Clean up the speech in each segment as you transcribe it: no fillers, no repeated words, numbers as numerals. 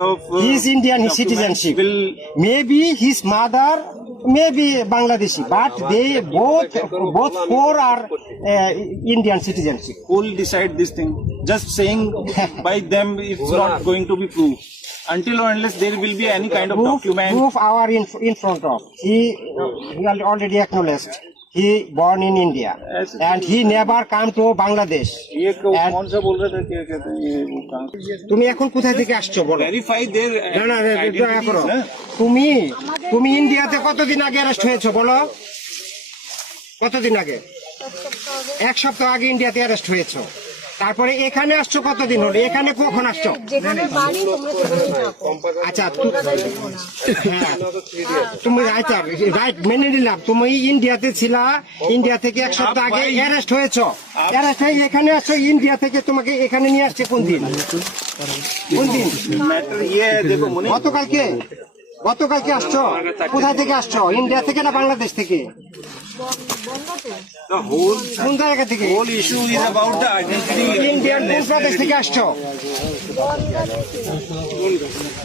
He is Indian citizenship. Maybe his mother may be Bangladeshi, but they both four are Indian citizenship. Who will decide this thing? Just saying by them it's not going to be proved. Until or unless there will be any kind of document. Proof our in front of. He already acknowledged. He born in India and he never come to Bangladesh. ये And कौन सा बोल रहा था क्या कहते हैं ये वो कहाँ? তুমি এখন কোথা থেকে আসছো বলো? Verify their না না দয়া করো। identities, না? তুমি ইন্ডিয়াতে কতদিন আগে অ্যারেস্ট হয়েছো বলো? কতদিন আগে? এক সপ্তাহ আগে ইন্ডিয়াতে অ্যারেস্ট হয়েছো। তারপরে এখানে আসছো কতদিন হলো? এখানে কখন আসছো? যেখানে বাড়ি তোমরা সেখানেই থাকো। আচ্ছা কলকাতায় যেও না। হ্যাঁ, তুমি রাইট মেনে নিলাম। তুমি ইন্ডিয়াতে ছিলা, ইন্ডিয়া থেকে এক সপ্তাহ আগে অ্যারেস্ট হয়েছো। অ্যারেস্ট হয়ে এখানে আসছো, ইন্ডিয়া থেকে তোমাকে এখানে নিয়ে আসছে কোন দিন? কোন দিন? Matter ये है, देखो मुनि গতকালকে আসছো? কোথা থেকে আসছো? ইন্ডিয়া থেকে না বাংলাদেশ থেকে? বঙ্গতে the whole কোন জায়গা থেকে? issue is about the identity. Indian কোন প্রদেশ থেকে আসছো?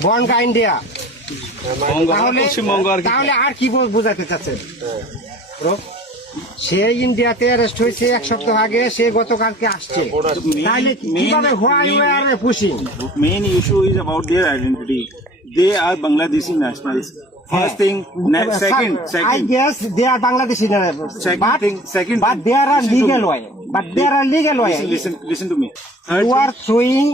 বনগা ইন্ডিয়া। তাহলে আর কি বোঝাতে চাচ্ছেন? সে ইন্ডিয়াতে অ্যারেস্ট হয়েছে এক সপ্তাহ আগে, সে গতকালকে আসছে। তাহলে কিভাবে why are pushing? Main issue is about their identity. They are Bangladeshi nationals. First thing, second. I guess they are Bangladeshi, Second but there are legal way. But there are legal way. Listen to me. You are throwing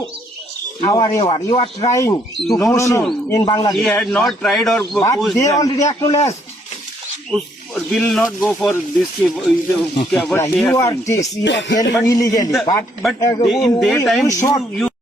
our error. You are trying to push him in Bangladesh. He had not tried or But pushed they them. already acknowledged. Will not go for this. What they You are are saying. telling illegally. But in their time, we showed you